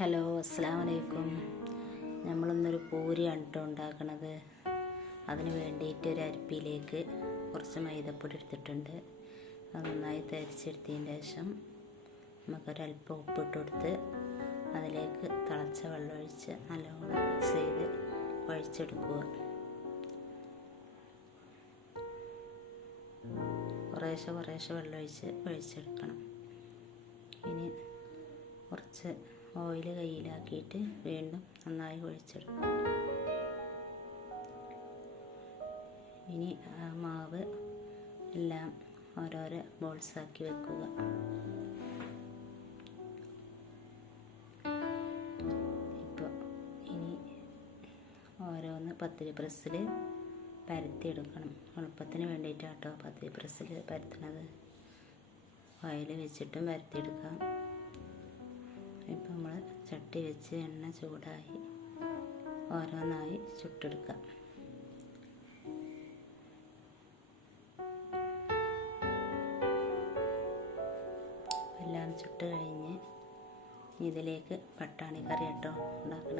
Hello, അസ്സലാമു അലൈക്കും. നമ്മളിന്നൊരു പൂരിയാണ് കേട്ടോ ഉണ്ടാക്കണത്. അതിന് വേണ്ടിയിട്ട് ഒരു അരിപ്പിലേക്ക് കുറച്ച് മൈദപ്പൊടി എടുത്തിട്ടുണ്ട്. അത് നന്നായി തരിച്ചെടുത്തതിന് ശേഷം നമുക്കൊരല്പം ഉപ്പിട്ട് കൊടുത്ത് അതിലേക്ക് തിളച്ച വെള്ളം ഒഴിച്ച് നല്ലോണം മിക്സ് ചെയ്ത് കുഴച്ചെടുക്കുക. കുറേശ്ശെ വെള്ളം ഒഴിച്ച് കുഴച്ചെടുക്കണം. ഇനി കുറച്ച് ഓയിൽ കയ്യിലാക്കിയിട്ട് വീണ്ടും നന്നായി കുഴച്ചെടുക്കുക. ഇനി ആ മാവ് എല്ലാം ഓരോരോ ബോൾസാക്കി വെക്കുക. ഇപ്പോൾ ഇനി ഓരോന്ന് പത്തിരി പ്രസ്സിൽ പരത്തിയെടുക്കണം. എളുപ്പത്തിന് വേണ്ടിയിട്ടാട്ടോ പത്തിരി പ്രസ്സിൽ പരത്തണത്. ഓയിൽ വെച്ചിട്ടും പരത്തിയെടുക്കാം. ഇപ്പം നമ്മൾ ചട്ടി വെച്ച് എണ്ണ ചൂടായി ഓരോന്നായി ചുട്ടെടുക്കാം. എല്ലാം ചുട്ട് കഴിഞ്ഞ് ഇതിലേക്ക് പട്ടാണി കറി കേട്ടോ ഉണ്ടാക്കണം.